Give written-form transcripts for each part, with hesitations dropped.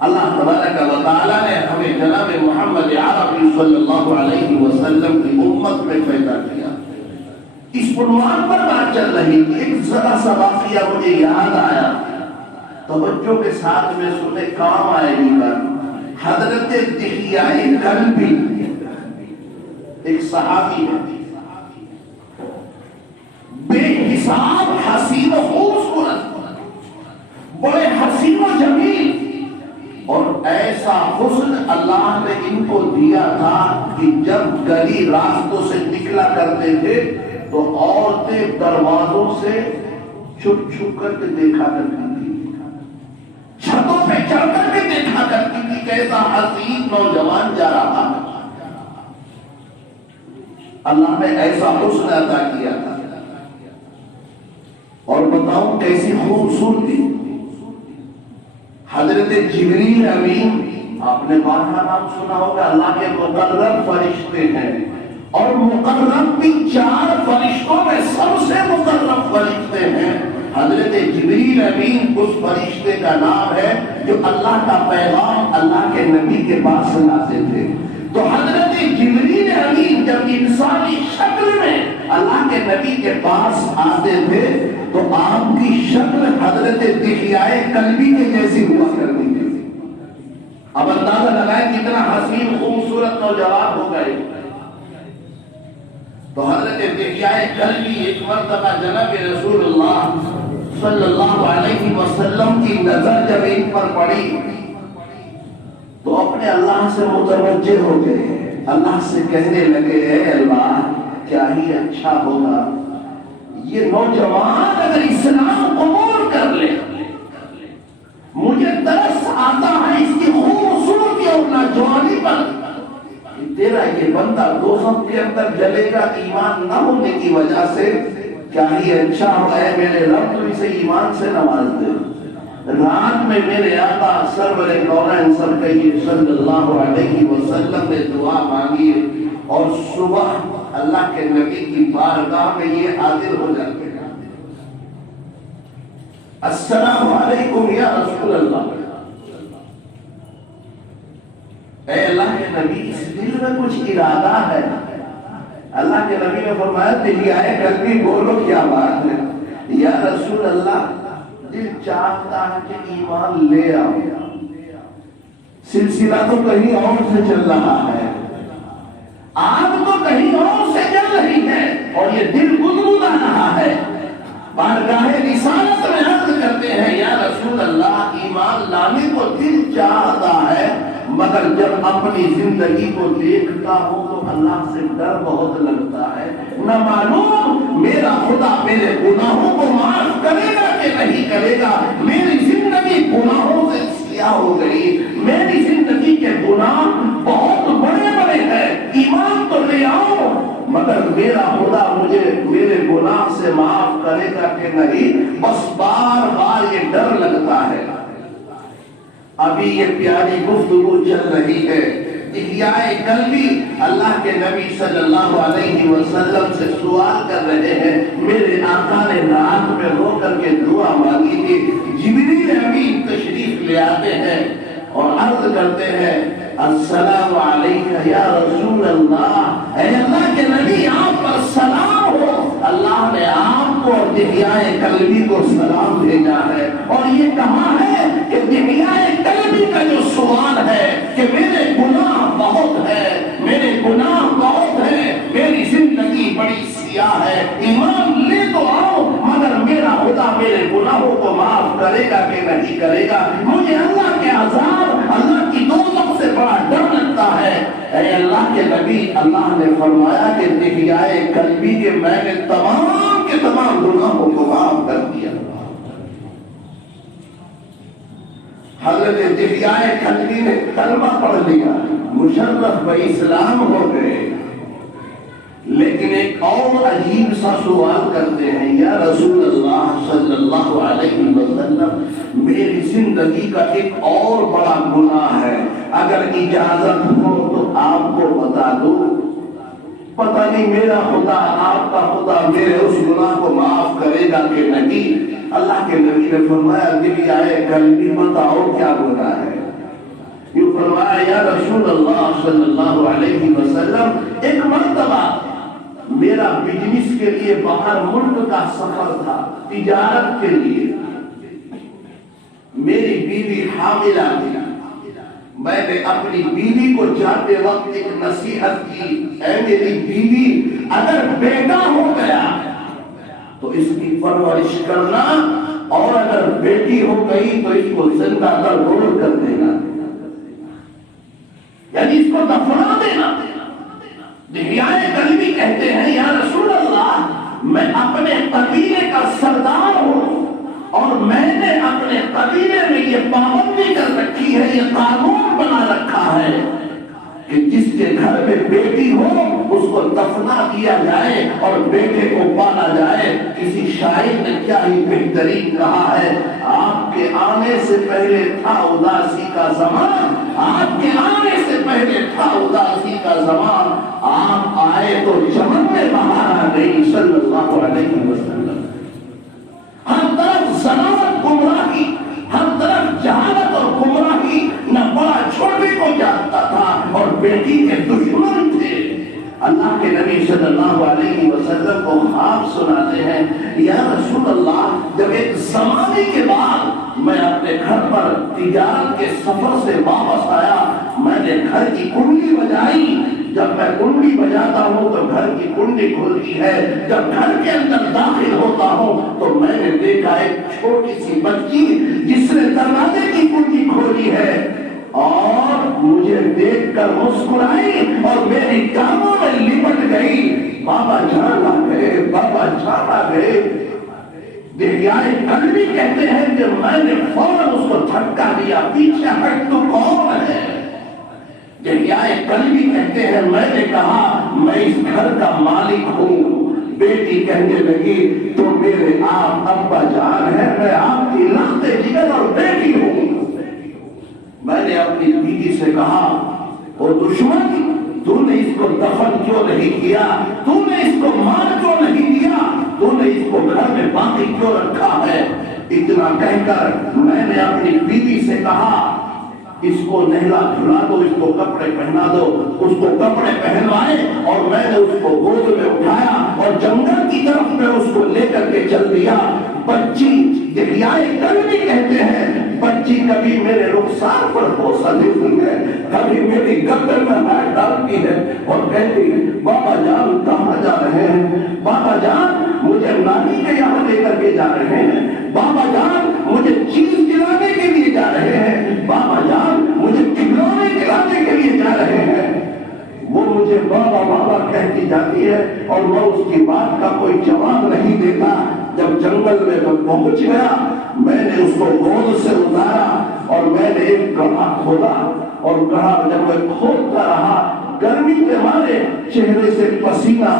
اللہ تبارک و تعالیٰ نے ہمیں جناب محمد عربی صلی اللہ علیہ وسلم کی امت میں پیدا کیا. اس عنوان پر بات چل رہی تھی. ایک ذرا سا واقعہ مجھے یاد آیا, توجہ کے ساتھ میں سنے, کام آئے گی بات. حضرت دحیہ کلبی ایک صحابی ہے, بے حساب حسین و خوبصورت, بڑے حسین و جمیل, اور ایسا حسن اللہ نے ان کو دیا تھا کہ جب گلی راستوں سے نکلا کرتے تھے تو عورتیں دروازوں سے چھپ چھپ کر کے دیکھا کرتی تھی, چھتوں پہ چڑھ کر کے دیکھا کرتی تھی کیسا حسین نوجوان جا رہا ہے. اللہ نے ایسا حسن عطا کیا تھا. اور بتاؤں کیسی خوبصورتی. حضرت جبریل امین, آپ نے بار کا نام سنا ہوگا, اللہ کے مقرب فرشتے ہیں, اور مقرب بھی 4 فرشتوں میں سب سے مقرب فرشتے ہیں. حضرت جبریل امین اس فرشتے کا نام ہے جو اللہ کا پیغام اللہ کے نبی کے پاس لاتے تھے. تو حضرت جبریل امین جب انسانی شکل میں اللہ کے نبی کے پاس آتے تھے تو آپ کی شکل حضرت دحیہ کلبی کے جیسی ہوا کرتی تھی. اب اندازہ لگائیں کتنا حسین خوبصورت نوجوان ہو گئے. تو حضرت دحیہ کلبی ایک مرتبہ جناب رسول اللہ صلی اللہ علیہ وسلم کی نظر جب ان پر پڑی تو اپنے اللہ سے متوجہ ہو گئے. اللہ سے کہنے لگے, اے اللہ کیا ہی اچھا ہوگا یہ نوجوان اگر اسلام قبول کر لے. مجھے ترس آتا ہے اس کی خوبصورتی اور نوجوانی پر. تیرا یہ بندہ دوزخ کے اندر جلے گا ایمان نہ ہونے کی وجہ سے, کیا ہی اچھا ہوگا ہے میرے رب تو اسے ایمان سے نواز دے. رات میں میرے آقا سرور کونین سرکار صلی اللہ علیہ وسلم نے دعا مانگی اور صبح اللہ کے نبی کی بارگاہ میں یہ حاضر ہو جاتے ہیں, السلام علیکم یا رسول اللہ. اے اللہ کے نبی اس دل میں کچھ ارادہ ہے. اللہ کے نبی نے فرمایا دحیہ کلبی بولو کیا بات ہے. یا رسول اللہ دل چاہتا ہے کہ ایمان لے آؤ, سلسلہ تو کہیں اور سے چل رہا ہے, آگ تو کہیں اور سے چل رہی ہے اور یہ دل گدگدا رہا ہے. بارگاہ رسالت میں عرض کرتے ہیں یا رسول اللہ ایمان لانے کو دل چاہتا ہے, مگر جب اپنی زندگی کو دیکھتا ہوں تو اللہ سے ڈر بہت لگتا ہے. نہ معلوم میرا خدا میرے گناہوں کو معاف کرے گا کہ نہیں کرے گا. میری زندگی گناہوں سے سیاہ ہو گئی, میری زندگی کے گناہ بہت بڑے بڑے ہیں. ایمان تو لے آؤ مگر میرا خدا مجھے میرے گناہ سے معاف کرے گا کہ نہیں. بس بار بار یہ ڈر لگتا ہے. ابھی یہ پیاری گفتگو چل رہی ہے. دحیہ کلبی اللہ کے نبی صلی اللہ علیہ وسلم سے سوال کر رہے ہیں. میرے آقا نے رات میں رو کر کے دعا مانگی تھی. جبریل امین تشریف لے آتے ہیں اور عرض کرتے ہیں السلام علیکم یا رسول اللہ. اے اللہ کے نبی آپ پر سلام ہو. اللہ نے آپ کو اور دحیہ کلبی کو سلام بھیجا ہے اور یہ کہا ہے کہ دحیہ کلبی کا جو سوال ہے کہ میرے گناہ بہت ہے, میرے گناہ بہت ہے, میری زندگی بڑی سیاہ ہے, ایمان لے تو آؤ مگر میرا خدا میرے گناہوں کو معاف کرے گا کہ نہیں کرے گا. مجھے اللہ کے عذاب اللہ کی دوزخ سے بڑا ڈر لگتا ہے. اے اللہ کے نبی اللہ نے فرمایا کہ دحیہ کلبی کے میں نے تمام کے تمام گناہوں کو معاف کر دیا. حضرت دحیہ کلبی نے کلمہ پڑھ لیا, مشرف و اسلام ہو گئے. لیکن ایک اور عجیب سا سوال کرتے ہیں یا رسول اللہ صلی اللہ علیہ وسلم میری زندگی کا ایک اور بڑا گناہ ہے, اگر اجازت ہو تو آپ کو بتا دوں. پتہ نہیں میرا خدا آپ کا خدا میرے اس گناہ کو معاف کرے گا کہ نہیں. اللہ کے نبی نے فرمایا دحیہ کلبی بتاؤ کیا گناہ ہے. فرمایا یا رسول اللہ صلی اللہ علیہ وسلم، ایک مرتبہ میرا بزنس کے لیے باہر ملک کا سفر تھا، تجارت کے لیے، میری بیوی حاملہ تھی، میں نے اپنی بیوی کو جاتے وقت ایک نصیحت کی، اے میری بیوی اگر بیٹا ہو گیا تو اس کی پرورش کرنا، اور اگر بیٹی ہو گئی تو اس کو زندہ کر گور کر دینا، یعنی اس کو دفنا دینا۔ دہیائے کلبی کہتے ہیں یا رسول اللہ، میں اپنے قبیلے کا سردار ہوں اور میں نے اپنے قبیلے میں یہ پابندی کر رکھی ہے، یہ قانون بنا رکھا ہے کہ جس کے گھر میں بیٹی ہو اس کو دفنا کیا جائے اور بیٹے کو پالا جائے۔ کسی شاعر نے کیا ہی بہترین کہا ہے، آپ کے آنے سے پہلے تھا اداسی کا زمان، آپ کے آنے سے پہلے تھا اداسی کا زمان، آپ آئے تو چمن میں بہار آ گئی صلی اللہ علیہ وسلم۔ ہر طرف ضلالت گمراہی، ہر طرف جہالت اور گمراہی، نہ بڑا چھوٹے کو جانتا تھا اور بیٹی کے دشمن تھے۔ اللہ کے نبی صلی اللہ علیہ وسلم کو خواب سناتے ہیں، یا رسول اللہ جب ایک زمانے کے بعد میں اپنے گھر پر تجارت کے سفر سے واپس آیا، میں نے گھر کی کنڈی بجائی، جب میں کنڈی بجاتا ہوں تو گھر کی کنڈی کھلتی ہے، جب گھر کے اندر داخل ہوتا ہوں تو میں نے دیکھا ایک چھوٹی سی بچی جس نے دروازے کی کنڈی کھولی ہے اور مجھے دیکھ کر مسکرائی اور میری کانوں میں لپٹ گئی، بابا جان آ گئے، بابا جان آ گئے۔ دہیائے کلبی کہتے ہیں کہ میں نے فوراً اس کو دھکا دیا، پیچھے ہٹ تو کون ہے؟ دہیائے کلبی کہتے ہیں میں نے کہا میں اس گھر کا مالک ہوں۔ بیٹی کہنے لگی تو میرے آپ ابا جان ہے، میں آپ کی لخت جگر اور بیٹی ہوں۔ میں نے اپنی بیوی سے کہا او دشمن، تو نے اس کو دفن کیوں نہیں کیا؟ تو نے اس کو مار کیوں نہیں دیا؟ تو نے اس کو گھر میں باقی کیوں رکھا ہے؟ اتنا کہہ کر میں نے اپنی بیوی سے کہا اس کو نہلا دھلا دو، اس کو کپڑے پہنا دو۔ اس کو کپڑے پہنوائے اور میں نے اس کو گود میں اٹھایا اور جنگل کی طرف میں اس کو لے کر کے چل دیا۔ بچی دہیائے کلبی کہتے ہیں بچی کبھی میرے رخسار پر بوسہ دیتی ہے، کبھی میری گردن میں ہاتھ ڈالتی ہے اور کہتی بابا جان کہاں جا رہے ہیں؟ بابا جان مجھے نانی کے یہاں لے کر کے جا رہے ہیں، بابا جان مجھے چیز دلانے کے لیے جا رہے ہیں، بابا جان مجھے کھلونے دلانے کے لیے جا رہے ہیں۔ وہ مجھے بابا بابا کہتی جاتی ہے اور میں اس کی بات کا کوئی جواب نہیں دیتا۔ جب جنگل میں میں پہنچ گیا میں نے اس کو گود سے اتارا اور میں نے ایک گڑھا کھودا اور گڑھا جب میں کھودتا رہا گرمی کے مارے چہرے سے پسینہ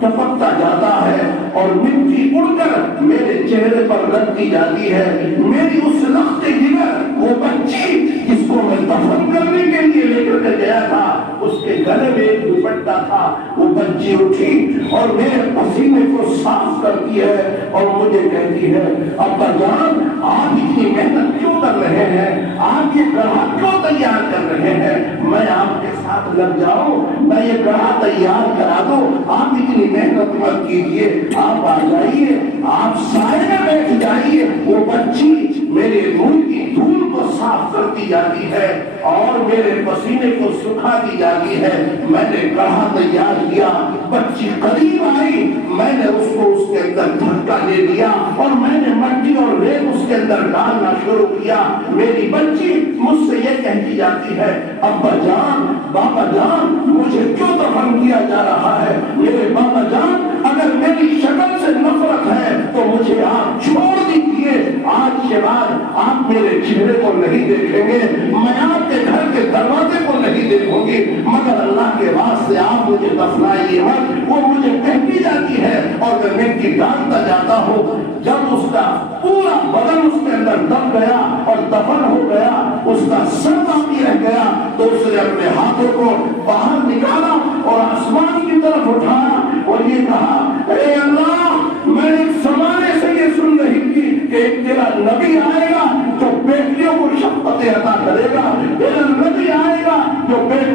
ٹپکتا جاتا ہے اور مٹی اڑ کر میرے چہرے پر لگتی جاتی ہے۔ میری اس لخت جگر وہ بچی جس کو میں دفن کرنے کے لیے لے کر کے گیا تھا اس کے گلے میں ایک دوپٹہ تھا، وہ بچی اٹھی اور میرے پسینے کو صاف کرتی ہے اور مجھے کہتی ہے ابا جان آپ اتنی محنت کیوں کر رہے ہیں؟ آپ یہ گڑھا کیوں تیار کر رہے ہیں؟ میں آپ کے ساتھ لگ جاؤں، میں یہ گڑھا تیار کرا دوں، آپ اتنی محنت مت کیجیے، آپ آ جائیے، آپ سائے میں بیٹھ جائیے۔ وہ بچی میرے منہ کی دھول کو صاف کرتی جاتی ہے اور میرے پسینے کو سکھاتی جاتی ہے۔ میں نے گڑھا تیار کیا، بچی قریب آئی، میں نے اس کو اس کے اندر دھکا دے دیا اور میں نے مٹی اور ریت اس کے اندر ڈالنا شروع کیا۔ میری بچی مجھ سے یہ کہتی جاتی ہے ابا جان بابا جان مجھے کیوں دفن کیا جا رہا ہے؟ میرے بابا جان اگر میری شکل سے نفرت ہے تو مجھے آپ چھوڑ دیجیے، آج کے بعد آپ میرے چہرے کو نہیں دیکھیں گے، میں آپ کے گھر کے دروازے کو نہیں دیکھوں گی، مگر اللہ کے واسطے آپ مجھے دفنائیے مت۔ وہ مجھے کہتی جاتی ہے اور میں مٹی ڈالتا جاتا ہوں۔ جب اس کا پورا بدن اس کے اندر دب گیا اور دفن ہو گیا، اس کا سر باقی رہ گیا تو اس نے اپنے ہاتھوں کو باہر نکالا اور آسمان کی طرف اٹھایا اور یہ کہا اے اللہ میں ایک زمانے سے یہ سن رہی تھی کہ ایک تیرا نبی آئے گا جو بیٹیوں کو شفقت عطا کرے گا، تیرا نبی آئے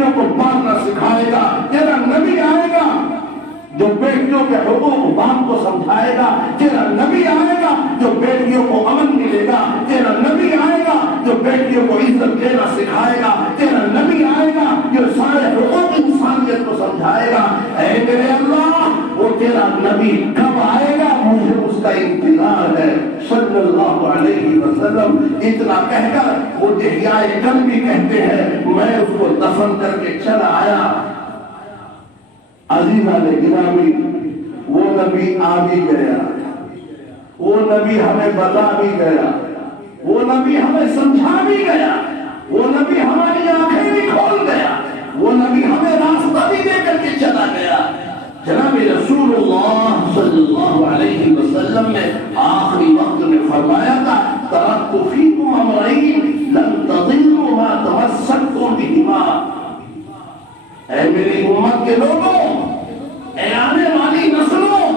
بیٹیوں کو پالنا سکھائے گا، تیرا نبی آئے گا جو بیٹیوں کے حقوق باپ کو سمجھائے گا، تیرا نبی آئے گا جو بیٹیوں کو امن ملے گا، تیرا نبی آئے گا جو بیٹیوں کو عزت دینا سکھائے گا، تیرا نبی آئے گا جو سارے حقوق انسانیت کو سمجھائے گا۔ اے میرے اللہ، وہ تیرا نبی کب آئے گا؟ مجھے اس کا انتظار ہے صلی اللہ علیہ وسلم۔ اتنا کہہ کر وہ دہیائے قلبی کہتے ہیں میں اس کو دفن کر کے چلا آیا۔ عزیزان گرامی، وہ نبی آ بھی گیا، وہ نبی ہمیں بتا بھی گیا، وہ نبی ہمیں سمجھا بھی گیا، وہ نبی ہماری آنکھیں بھی کھول گیا، وہ نبی ہمیں راستہ بھی دے کر کے چلا گیا۔ جناب رسول اللہ صلی اللہ علیہ وسلم نے آخری وقت میں فرمایا تھا ترکت فیکم امرین لن تضلوا ما تمسکتم بہما۔ اے میری امت کے لوگوں، اے آنے والی نسلوں،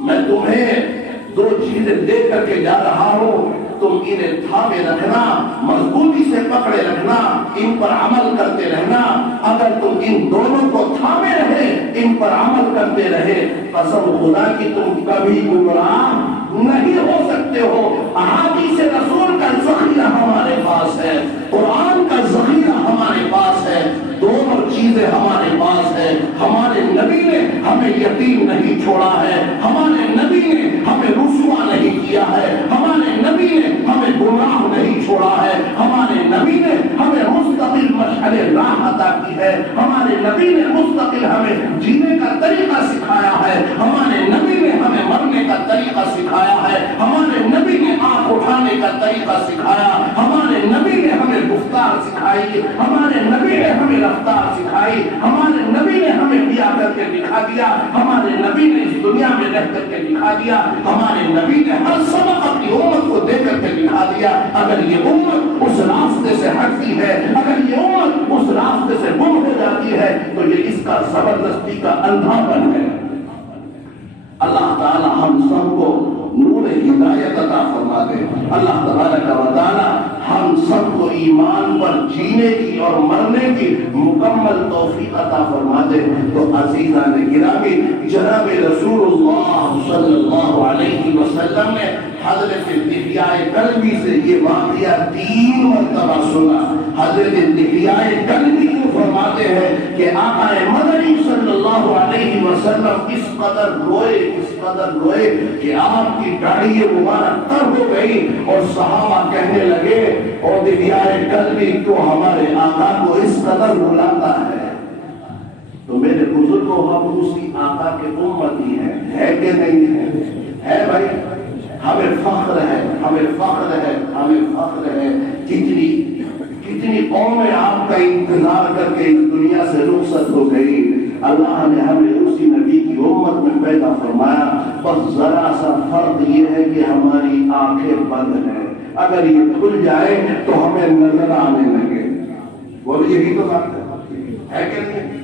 میں تمہیں دو چیزیں دے کر کے جا رہا ہوں، تم انہیں تھامے رکھنا، مضبوطی سے پکڑے رکھنا، ان پر عمل کرتے رہنا۔ اگر تم ان دونوں کو تھامے رہے، ان پر عمل کرتے رہے، قسم خدا کی تم کبھی گمراہ نہیں ہو سکتے ہو۔ احادیث رسول کا ذخیرہ ہمارے پاس ہے، قرآن کا ذخیرہ ہمارے پاس ہے، دونوں چیزیں ہمارے پاس ہے۔ ہمارے نبی نے ہمیں یتیم نہیں چھوڑا ہے، ہمارے نبی نے ہمیں رسوا نہیں کیا ہے، ہمارے نبی نے ہمیں گمراہ نہیں چھوڑا ہے، ہمارے نبی نے ہمیں مستقل مشعل راہ عطا کی ہے، ہمارے نبی نے مستقل ہمیں جینے کا طریقہ سکھایا ہے، ہمارے نبی نے ہمیں مرنے کا طریقہ سکھایا ہے، ہمارے نبی نے آنکھ اٹھانے کا طریقہ سکھایا، ہمارے نبی نے ہمیں گفتار سکھائی، ہمارے نبی نے ہمیں رفتار سکھائی، ہمارے نبی نے ہمیں کیا کر کے دکھا دیا، ہمارے نبی نے اس دنیا میں رہ کر کے دکھا دیا، ہمارے نبی نے ہر سبق اپنی امت کو دے کر کے دکھا دیا۔ اگر یہ امت اس راستے سے ہٹتی ہے، اگر یہ امت اس راستے سے گم ہو جاتی ہے تو یہ اس کا زبردستی کا اندھاپن ہے۔ اللہ تعالی ہم سب کو نور ہدایت عطا فرما دے۔ اللہ تبارک و تعالی ہم سب کو ایمان پر جینے کی اور مرنے کی مکمل توفیق عطا فرما دے۔ تو عزیزان گرامی، جناب رسول اللہ صلی اللہ علیہ وسلم نے حضرت دہیائے کلبی سے یہ واقعہ 3 مرتبہ سنا۔ حضرت دہیائے کلبی کو فرماتے ہیں کہ آقا مدنی صلی اللہ علیہ وسلم اس قدر روئے کہ آپ کی داڑھی مبارک تر ہو گئی، اور صحابہ کہنے لگے اور دہیائے کلبی تو ہمارے آقا کو اس قدر رلاتا ہے۔ تو میرے بزرگوں، ہم اسی آقا کے امتی ہیں، ہے کہ نہیں ہے بھائی؟ ہمیں فخر ہے، ہمیں فخر ہے، ہمیں فخر ہے۔ کتنی قومیں آپ کا انتظار کر کے اس دنیا سے رخصت ہو گئی، اللہ نے ہمیں اسی نبی کی امت میں پیدا فرمایا۔ بس ذرا سا فرق یہ ہے کہ ہماری آنکھیں بند ہیں، اگر یہ کھل جائے تو ہمیں نظر آنے لگے۔ وہ یہی تو بات ہے کہ نہیں؟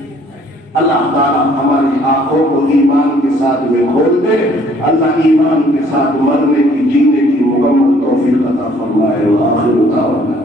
اللہ تعالیٰ ہماری آنکھوں کو ایمان کے ساتھ میں کھول دے، اللہ ایمان کے ساتھ مرنے کی، جینے کی مکمل توفیق عطا فرمائے۔ وآخر دعوانا